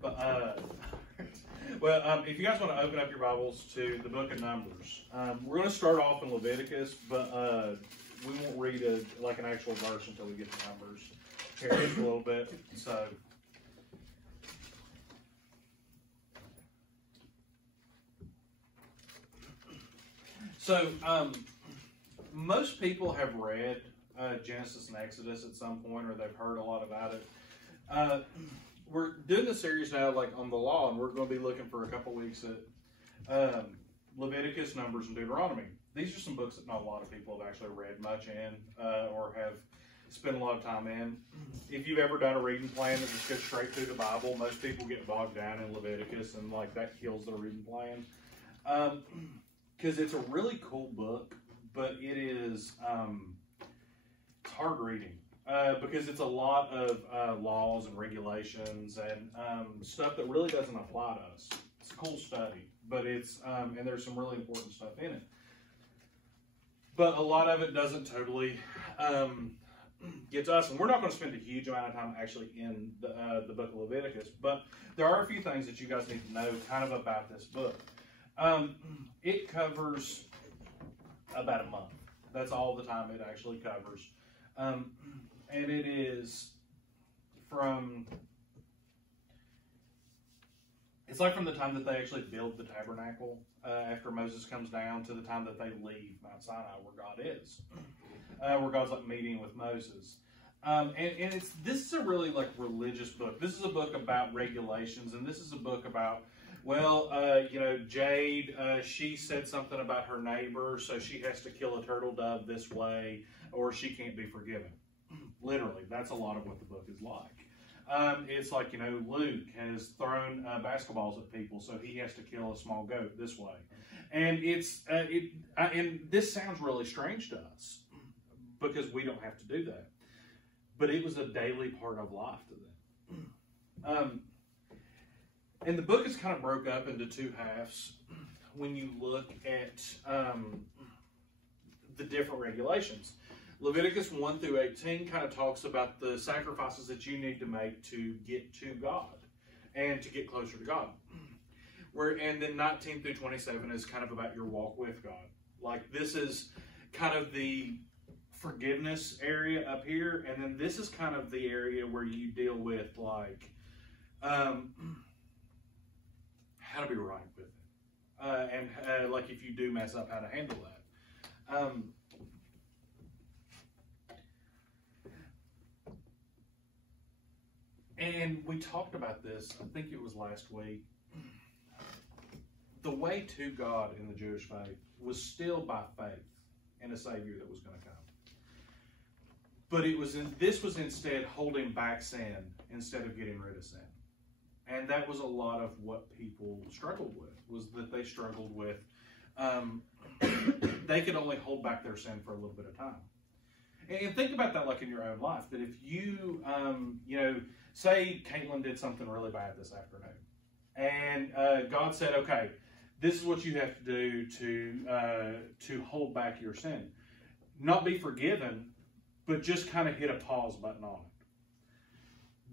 But well, if you guys want to open up your Bibles to the book of Numbers, we're going to start off in Leviticus, but we won't read like an actual verse until we get to Numbers here just a little bit. So most people have read Genesis and Exodus at some point, or they've heard a lot about it. We're doing this series now, like on the law, and we're going to be looking for a couple weeks at Leviticus, Numbers, and Deuteronomy. These are some books that not a lot of people have actually read much in, or have spent a lot of time in. If you've ever done a reading plan that just goes straight through the Bible, most people get bogged down in Leviticus, and like that kills their reading plan. Because it's a really cool book, but it is it's hard reading. Because it's a lot of laws and regulations and stuff that really doesn't apply to us. It's a cool study, but it's and there's some really important stuff in it. But a lot of it doesn't totally get to us, and we're not going to spend a huge amount of time actually in the book of Leviticus. But there are a few things that you guys need to know kind of about this book. It covers about a month. That's all the time it actually covers. And it is it's like from the time that they actually build the tabernacle after Moses comes down to the time that they leave Mount Sinai, where God is, where God's like meeting with Moses. And this is a really like religious book. This is a book about regulations, and this is a book about, well, Jade, she said something about her neighbor, so she has to kill a turtle dove this way, or she can't be forgiven. Literally, that's a lot of what the book is like. It's like, Luke has thrown basketballs at people, so he has to kill a small goat this way. And and this sounds really strange to us because we don't have to do that. But it was a daily part of life to them. And the book is kind of broke up into two halves when you look at the different regulations. Leviticus 1 through 18 kind of talks about the sacrifices that you need to make to get to God and to get closer to God. And then 19 through 27 is kind of about your walk with God. Like, this is kind of the forgiveness area up here, and then this is kind of the area where you deal with, like, how to be right with it. And like, if you do mess up, how to handle that. And we talked about this, I think it was last week. The way to God in the Jewish faith was still by faith in a Savior that was going to come. But this was instead holding back sin instead of getting rid of sin. And that was a lot of what people struggled with, was that they struggled with, they could only hold back their sin for a little bit of time. And think about that like in your own life, that if you, say Caitlin did something really bad this afternoon, and God said, okay, this is what you have to do to hold back your sin. Not be forgiven, but just kind of hit a pause button on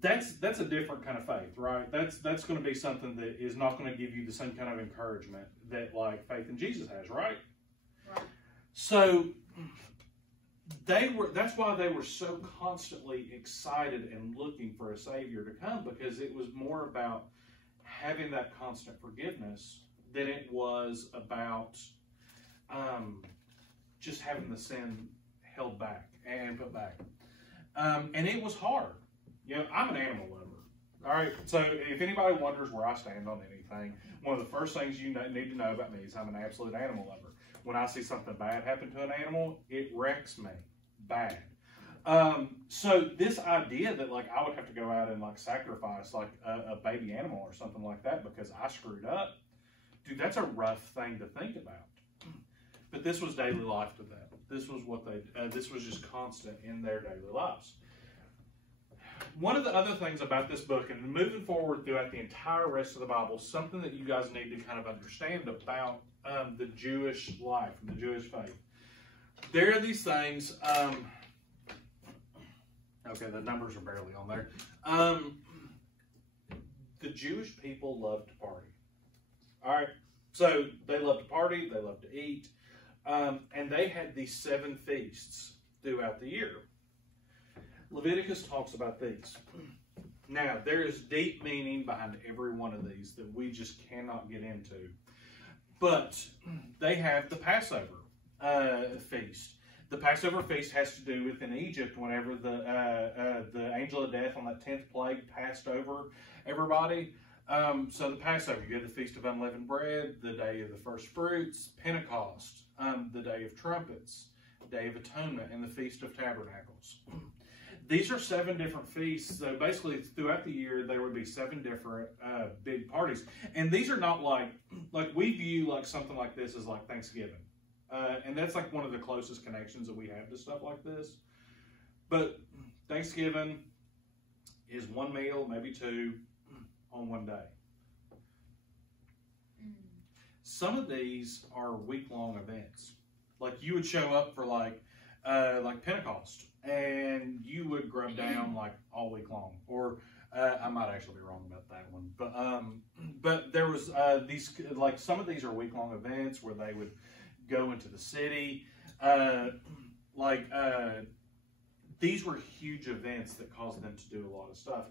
it. That's a different kind of faith, right? That's going to be something that is not going to give you the same kind of encouragement that like faith in Jesus has, right? Right. So that's why they were so constantly excited and looking for a Savior to come, because it was more about having that constant forgiveness than it was about just having the sin held back and put back. And it was hard. I'm an animal lover. All right, so if anybody wonders where I stand on anything, one of the first things you need to know about me is I'm an absolute animal lover. When I see something bad happen to an animal, it wrecks me bad. So this idea that like I would have to go out and like sacrifice like a baby animal or something like that because I screwed up, dude, that's a rough thing to think about. But this was daily life to them. This was what this was just constant in their daily lives. One of the other things about this book, and moving forward throughout the entire rest of the Bible, something that you guys need to kind of understand about the Jewish life and the Jewish faith. There are these things, okay, the numbers are barely on there. the Jewish people loved to party. All right, so they loved to party, they loved to eat, and they had these 7 feasts throughout the year. Leviticus talks about these. Now, there is deep meaning behind every one of these that we just cannot get into. But they have the Passover feast. The Passover feast has to do with in Egypt whenever the angel of death on that 10th plague passed over everybody. So the Passover, you had the Feast of Unleavened Bread, the Day of the First Fruits, Pentecost, the Day of Trumpets, Day of Atonement, and the Feast of Tabernacles. These are 7 different feasts. So basically, throughout the year, there would be 7 different big parties. And these are not like we view like something like this as like Thanksgiving. And that's like one of the closest connections that we have to stuff like this. But Thanksgiving is 1 meal, maybe 2, on 1 day. Some of these are week-long events. Like you would show up for like Pentecost, and you would grub down like all week long. Or I might actually be wrong about that one, but there was these like some of these are week-long events where they would go into the city. These were huge events that caused them to do a lot of stuff.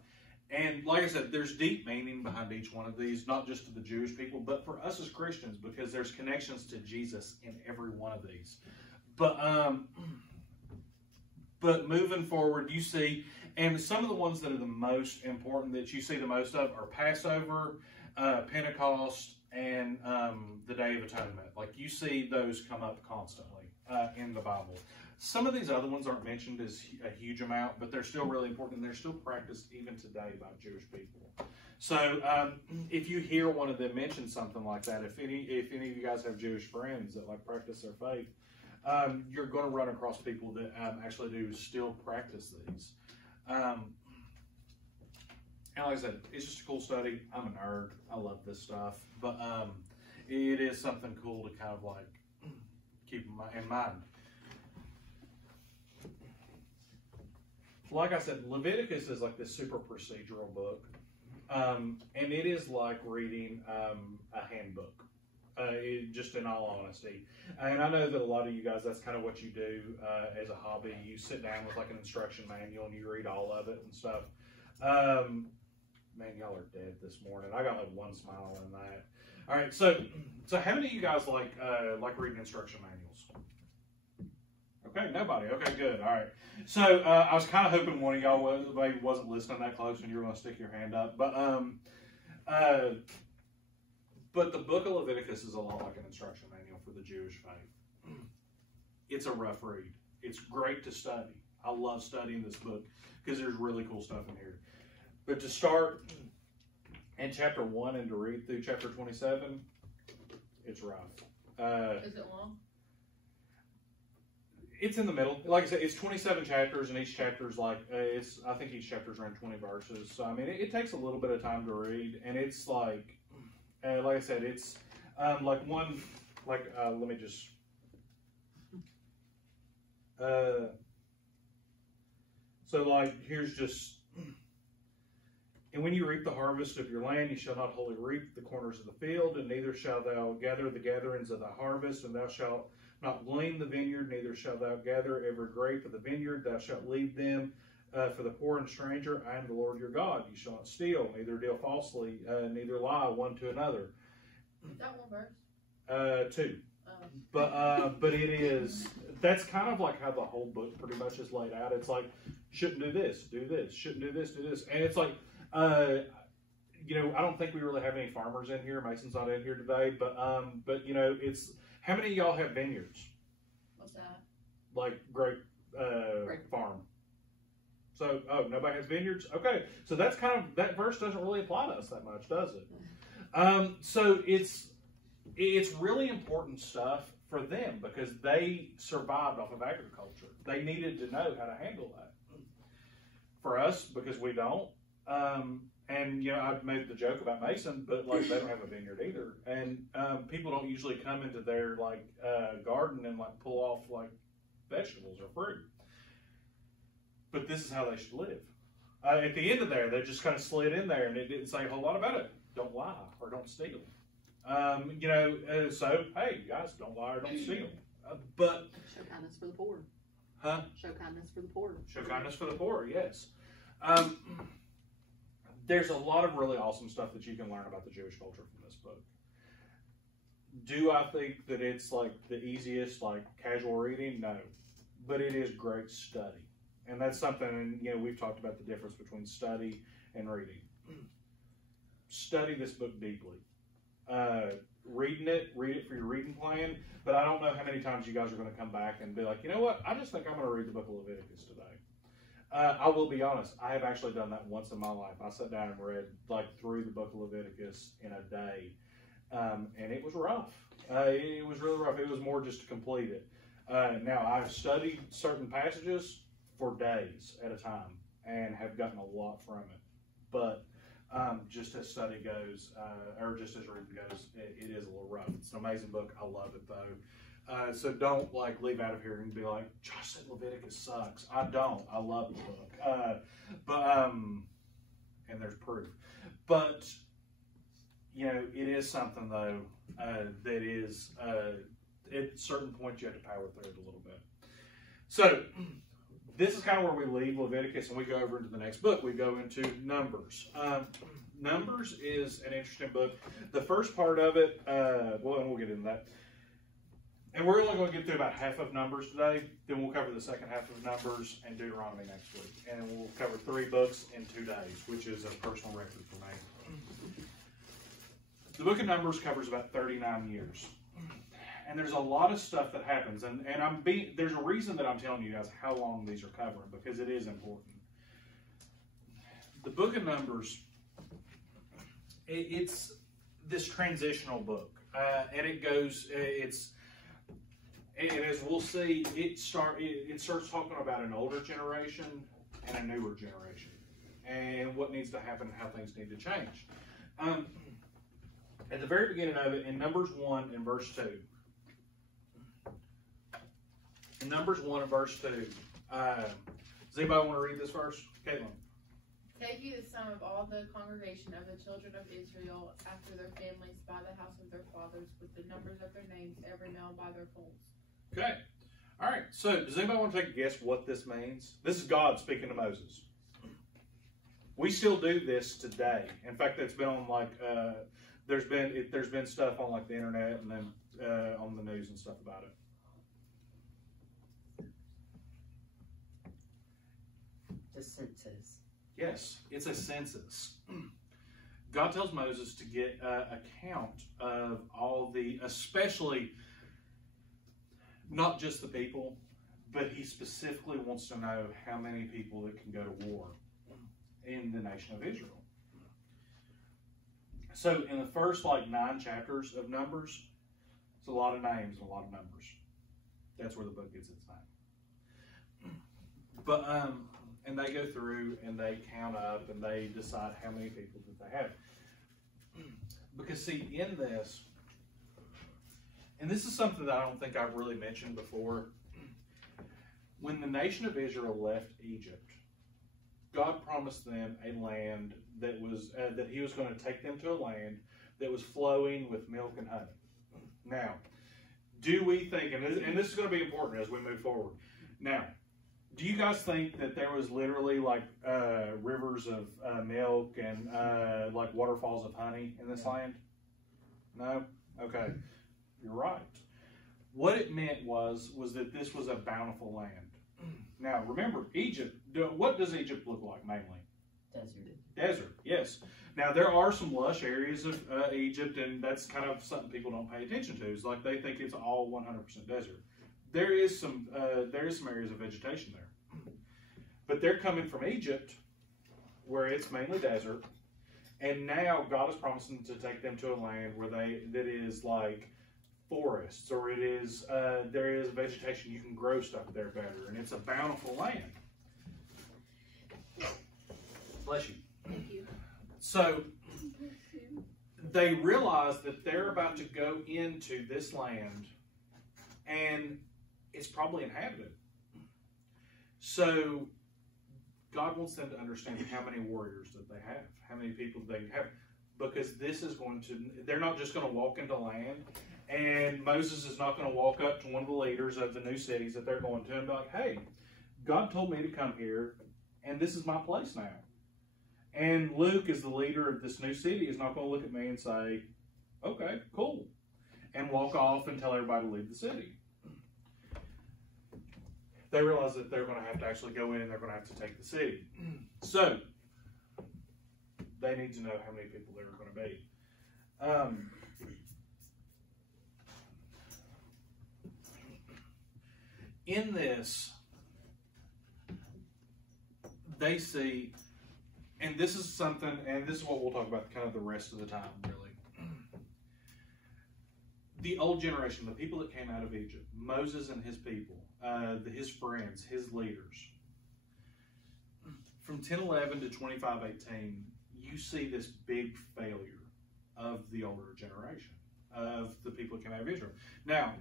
And like I said, there's deep meaning behind each one of these, not just to the Jewish people, but for us as Christians, because there's connections to Jesus in every one of these. But moving forward, you see, and some of the ones that are the most important that you see the most of are Passover, Pentecost, and the Day of Atonement. Like you see those come up constantly in the Bible. Some of these other ones aren't mentioned as a huge amount, but they're still really important, and they're still practiced even today by Jewish people. So if you hear one of them mention something like that, if any of you guys have Jewish friends that like practice their faith, you're going to run across people that actually do still practice these. And like I said, it's just a cool study. I'm a nerd. I love this stuff. But it is something cool to kind of like keep in mind. Like I said, Leviticus is like this super procedural book. And it is like reading a handbook. Just in all honesty. And I know that a lot of you guys, that's kind of what you do as a hobby. You sit down with like an instruction manual and you read all of it and stuff. Man, y'all are dead this morning. I got like one smile in that. All right, so how many of you guys like reading instruction manuals? Okay, nobody. Okay, good. All right. So I was kind of hoping one of y'all wasn't listening that close and you were going to stick your hand up. But the book of Leviticus is a lot like an instruction manual for the Jewish faith. It's a rough read. It's great to study. I love studying this book because there's really cool stuff in here. But to start in chapter 1 and to read through chapter 27, it's rough. Is it long? It's in the middle. Like I said, it's 27 chapters, and each chapter's like, I think each chapter's around 20 verses. So, I mean, it takes a little bit of time to read, and it's like I said, it's let me just, so like, here's just, and when you reap the harvest of your land, you shall not wholly reap the corners of the field, and neither shalt thou gather the gatherings of the harvest, and thou shalt not glean the vineyard, neither shalt thou gather every grape of the vineyard, thou shalt leave them for the poor and stranger. I am the Lord your God. You shall not steal, neither deal falsely, neither lie one to another. Is that one verse? 2. Oh. But it is, that's kind of like how the whole book pretty much is laid out. It's like, shouldn't do this, shouldn't do this, do this. And it's like, I don't think we really have any farmers in here. Mason's not in here today, but it's, how many of y'all have vineyards? What's that? Like grape farm. So, nobody has vineyards? Okay, so that's kind of, that verse doesn't really apply to us that much, does it? So it's really important stuff for them because they survived off of agriculture. They needed to know how to handle that. For us, because we don't, and I've made the joke about Mason, but like they don't have a vineyard either, and people don't usually come into their garden and like pull off like vegetables or fruit. But this is how they should live. At the end of there, they just kind of slid in there, and it didn't say a whole lot about it. Don't lie or don't steal. So, hey, guys, don't lie or don't steal. But show kindness for the poor. Huh? Show kindness for the poor. Show kindness for the poor, yes. There's a lot of really awesome stuff that you can learn about the Jewish culture from this book. Do I think that it's like the easiest, like casual reading? No. But it is great study. And that's something, we've talked about the difference between study and reading. Study this book deeply. Read it for your reading plan, but I don't know how many times you guys are going to come back and be like, you know what, I just think I'm going to read the book of Leviticus today. I will be honest, I have actually done that once in my life. I sat down and read through the book of Leviticus in a day, and it was rough. It was really rough. It was more just to complete it. Now, I've studied certain passages for days at a time and have gotten a lot from it, but just as study goes, or just as reading goes, it is a little rough. It's an amazing book. I love it though. So don't leave out of here and be like, Josh said Leviticus sucks. I don't. I love the book. And there's proof. But it is something though that is at certain points you have to power through it a little bit. So this is kind of where we leave Leviticus and we go over into the next book. We go into Numbers. Numbers is an interesting book. The first part of it, and we'll get into that. And we're only going to get through about half of Numbers today. Then we'll cover the second half of Numbers and Deuteronomy next week. And we'll cover 3 books in 2 days, which is a personal record for me. The book of Numbers covers about 39 years. And there's a lot of stuff that happens. And there's a reason that I'm telling you guys how long these are covering, because it is important. The book of Numbers, it's this transitional book. And it goes, and as we'll see, it starts talking about an older generation and a newer generation, and what needs to happen and how things need to change. At the very beginning of it, in Numbers 1 and verse 2, in Numbers 1 and verse 2, does anybody want to read this verse? Caitlin. Take you the sum of all the congregation of the children of Israel after their families by the house of their fathers, with the numbers of their names, every male by their folds. Okay. All right. So, does anybody want to take a guess what this means? This is God speaking to Moses. We still do this today. In fact, it's been on there's been stuff on the internet and then on the news and stuff about it. The census. Yes, it's a census. God tells Moses to get a count of all especially not just the people, but he specifically wants to know how many people that can go to war in the nation of Israel. So in the first 9 chapters of Numbers, it's a lot of names and a lot of numbers. That's where the book gets its name. But and they go through and they count up and they decide how many people that they have. Because see, in this, and this is something that I don't think I've really mentioned before, when the nation of Israel left Egypt, God promised them a land that was that he was going to take them to a land that was flowing with milk and honey. Now, do we think, and this is going to be important as we move forward. Now, do you guys think that there was literally rivers of milk and waterfalls of honey in this land? No? Okay. You're right. What it meant was that this was a bountiful land. Now, remember, Egypt, what does Egypt look like mainly? Desert, yes. Now, there are some lush areas of Egypt, and that's kind of something people don't pay attention to. It's they think it's all 100% desert. There is some areas of vegetation there. But they're coming from Egypt, where it's mainly desert, and now God is promising to take them to a land where that is like forests, or it is there is vegetation, you can grow stuff there better, and it's a bountiful land. Bless you. Thank you. So they realize that they're about to go into this land, and it's probably inhabited. So God wants them to understand how many warriors that they have, how many people they have, because this is going to, they're not just going to walk into land, and Moses is not going to walk up to one of the leaders of the new cities that they're going to and be like, hey, God told me to come here, and this is my place now. And Luke, as the leader of this new city, is not going to look at me and say, okay, cool, and walk off and tell everybody to leave the city. They realize that they're going to have to actually go in and they're going to have to take the city. So, they need to know how many people there are going to be. In this, they see, and this is something, and this is what we'll talk about kind of the rest of the time, really. The old generation, the people that came out of Egypt, Moses and his people, his friends, his leaders. From 10:11 to 25:18, you see this big failure of the older generation, of the people that came out of Israel. Now,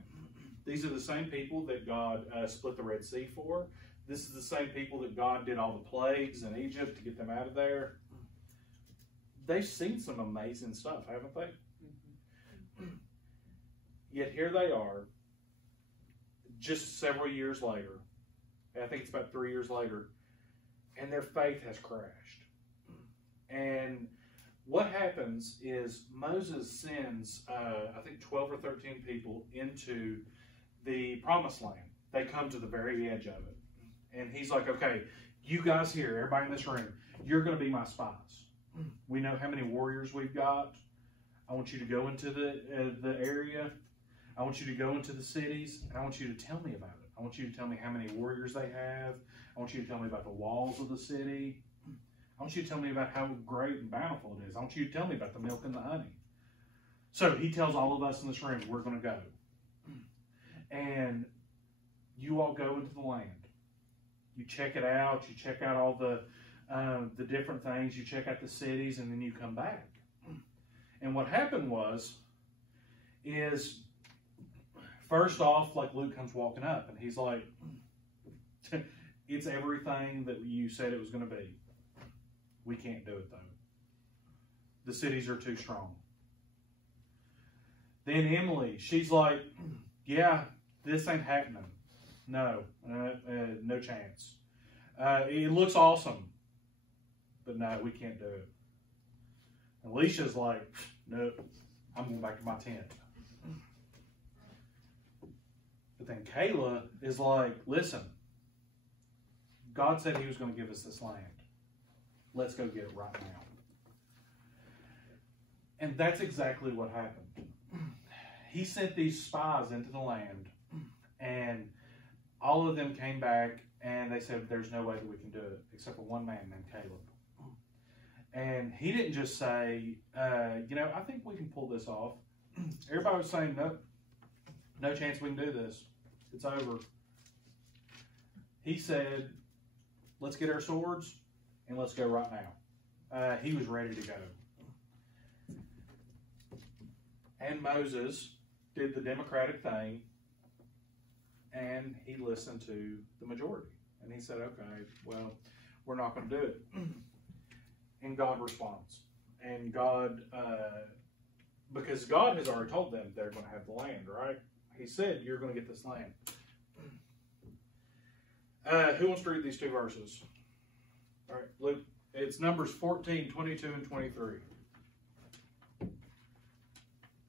these are the same people that God split the Red Sea for. This is the same people that God did all the plagues in Egypt to get them out of there. They've seen some amazing stuff, haven't they? Yet here they are, just several years later. I think it's about 3 years later, and their faith has crashed. And what happens is Moses sends, I think, 12 or 13 people into the Promised Land. They come to the very edge of it. And he's like, okay, you guys here, everybody in this room, you're going to be my spies. We know how many warriors we've got. I want you to go into the area. I want you to go into the cities, and I want you to tell me about it. I want you to tell me how many warriors they have. I want you to tell me about the walls of the city. I want you to tell me about how great and bountiful it is. I want you to tell me about the milk and the honey. So he tells all of us in this room, we're going to go. And you all go into the land. You check it out. You check out all the different things. You check out the cities, and then you come back. And what happened is, first off, like Luke comes walking up, and he's like, it's everything that you said it was going to be. We can't do it, though. The cities are too strong. Then Emily, she's like, yeah, this ain't happening. No, no chance. It looks awesome, but no, we can't do it. And Alicia's like, nope, I'm going back to my tent. But then Kayla is like, listen, God said he was going to give us this land. Let's go get it right now. And that's exactly what happened. He sent these spies into the land, and all of them came back, and they said, there's no way that we can do it, except for one man named Caleb. And he didn't just say, I think we can pull this off. Everybody was saying, nope, no chance we can do this. It's over. He said, let's get our swords, and let's go right now. He was ready to go. And Moses did the democratic thing, and he listened to the majority. And he said, okay, well, we're not going to do it. And God responds. And God, because God has already told them they're going to have the land, right? He said, you're going to get this land. Who wants to read these two verses? All right, Luke. It's Numbers 14, 22, and 23.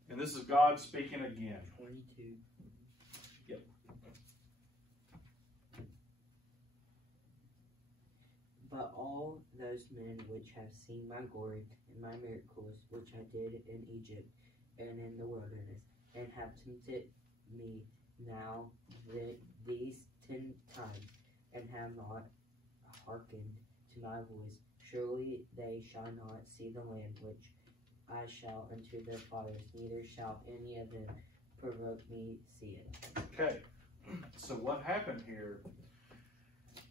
And this is God speaking again. 22. Yep. But all those men which have seen my glory and my miracles which I did in Egypt and in the wilderness, and have tempted me now these 10 times, and have not hearkened to my voice, surely they shall not see the land which I shall unto their fathers, neither shall any of them provoke me see it. Okay. So what happened here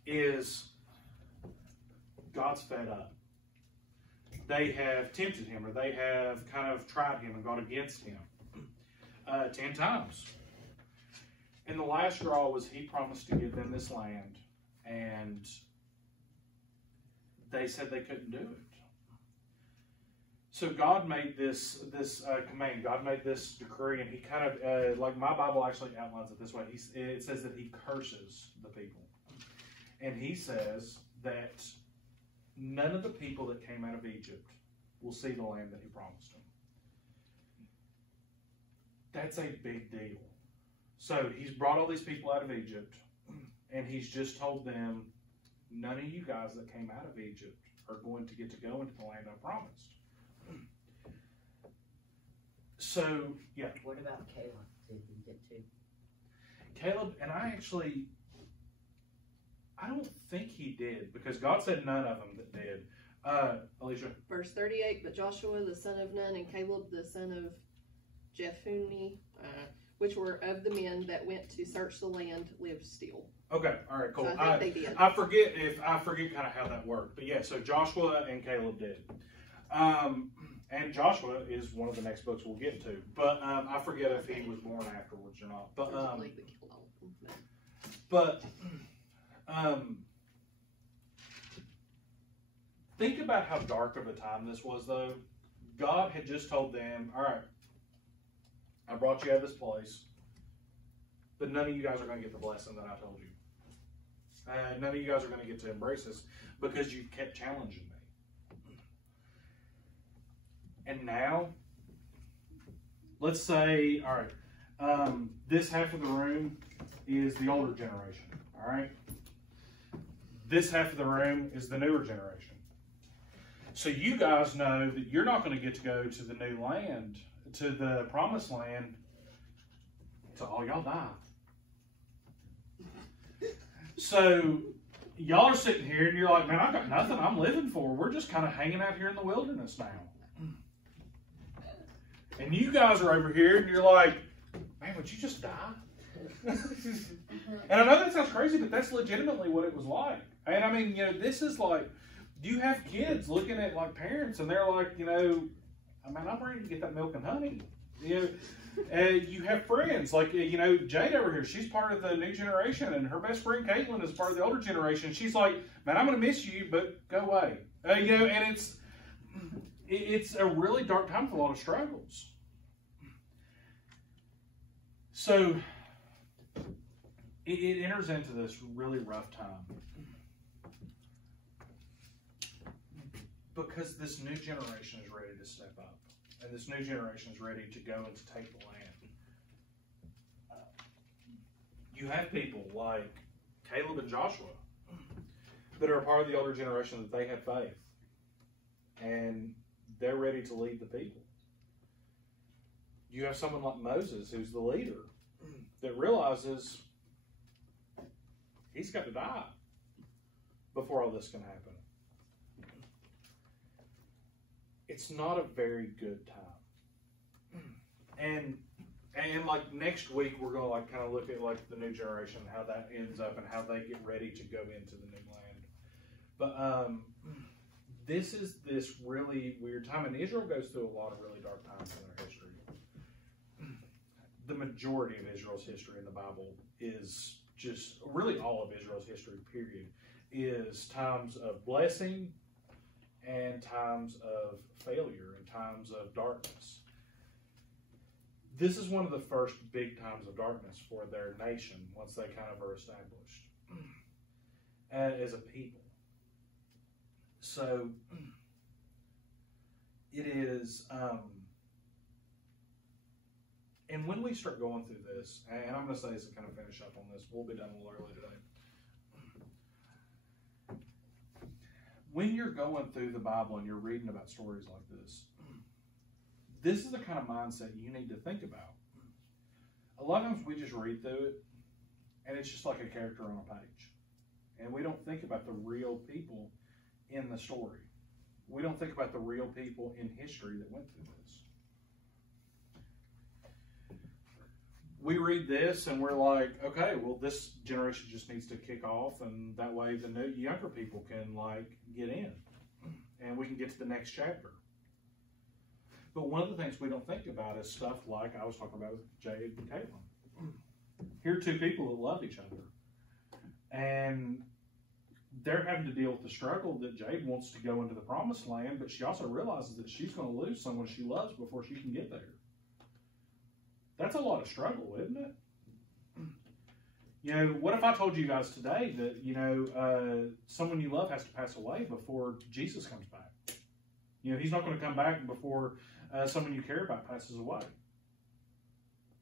is God's fed up. They have tempted him, or they have kind of tried him and gone against him 10 times. And the last straw was he promised to give them this land, and they said they couldn't do it. So God made this command. God made this decree, and He kind of like my Bible actually outlines it this way. It says that He curses the people, and He says that none of the people that came out of Egypt will see the land that He promised them. That's a big deal. So He's brought all these people out of Egypt, and He's just told them, none of you guys that came out of Egypt are going to get to go into the land I promised. So, yeah. What about Caleb? Did he get to? Caleb, and I don't think he did, because God said none of them that did. Alicia? Verse 38, but Joshua the son of Nun and Caleb the son of Jephunneh, which were of the men that went to search the land, lived still. Okay, all right, cool. So I think they did. I forget kind of how that worked, but yeah. So Joshua and Caleb did, and Joshua is one of the next books we'll get to. But I forget if he was born afterwards or not. But think about how dark of a time this was, though. God had just told them, all right, I brought you out of this place, but none of you guys are going to get the blessing that I told you. None of you guys are going to get to embrace this because you kept challenging me. And now, let's say, all right, this half of the room is the older generation, all right? This half of the room is the newer generation. So you guys know that you're not going to get to go to the new land, to the promised land, until all y'all die. So y'all are sitting here and you're like, man, I've got nothing I'm living for. We're just kind of hanging out here in the wilderness now. And you guys are over here and you're like, man, would you just die? And I know that sounds crazy, but that's legitimately what it was like. And I mean, this is like, you have kids looking at like parents and they're like, man, I'm ready to get that milk and honey. You have friends like, Jade over here, she's part of the new generation, and her best friend Caitlin is part of the older generation. She's like, man, I'm going to miss you, but go away. And it's a really dark time for a lot of struggles. So it enters into this really rough time. Because this new generation is ready to step up. And this new generation is ready to go and to take the land. You have people like Caleb and Joshua that are a part of the older generation that they have faith. And they're ready to lead the people. You have someone like Moses, who's the leader, that realizes he's got to die before all this can happen. It's not a very good time. And like next week we're gonna like kind of look at like the new generation, how that ends up and how they get ready to go into the new land. But this is this really weird time, and Israel goes through a lot of really dark times in their history. The majority of Israel's history in the Bible is just really all of Israel's history, period, is times of blessing and times of failure and times of darkness. This is one of the first big times of darkness for their nation once they kind of are established as a people. So it is, and when we start going through this, and I'm going to say this and kind of finish up on this, we'll be done a little early today. When you're going through the Bible and you're reading about stories like this is the kind of mindset you need to think about. A lot of times we just read through it, and it's just like a character on a page. And we don't think about the real people in the story. We don't think about the real people in history that went through this. We read this and we're like, okay, well, this generation just needs to kick off, and that way the new younger people can like get in and we can get to the next chapter. But one of the things we don't think about is stuff like I was talking about with Jade and Caitlin. Here are two people that love each other, and they're having to deal with the struggle that Jade wants to go into the promised land, but she also realizes that she's going to lose someone she loves before she can get there. That's a lot of struggle, isn't it? You know, what if I told you guys today that, you know, someone you love has to pass away before Jesus comes back? You know, he's not going to come back before someone you care about passes away.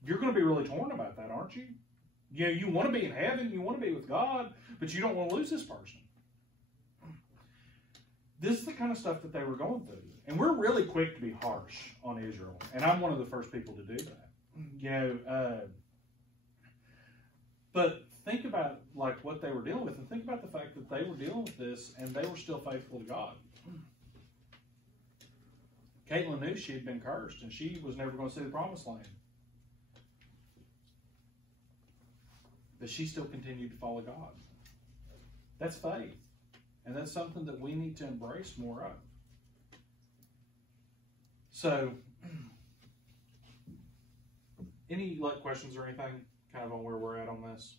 You're going to be really torn about that, aren't you? You know, you want to be in heaven, you want to be with God, but you don't want to lose this person. This is the kind of stuff that they were going through. And we're really quick to be harsh on Israel. And I'm one of the first people to do that. You know, but think about like what they were dealing with, and think about the fact that they were dealing with this and they were still faithful to God. Caitlin knew she had been cursed and she was never going to see the promised land. But she still continued to follow God. That's faith. And that's something that we need to embrace more of. So, any questions or anything kind of on where we're at on this?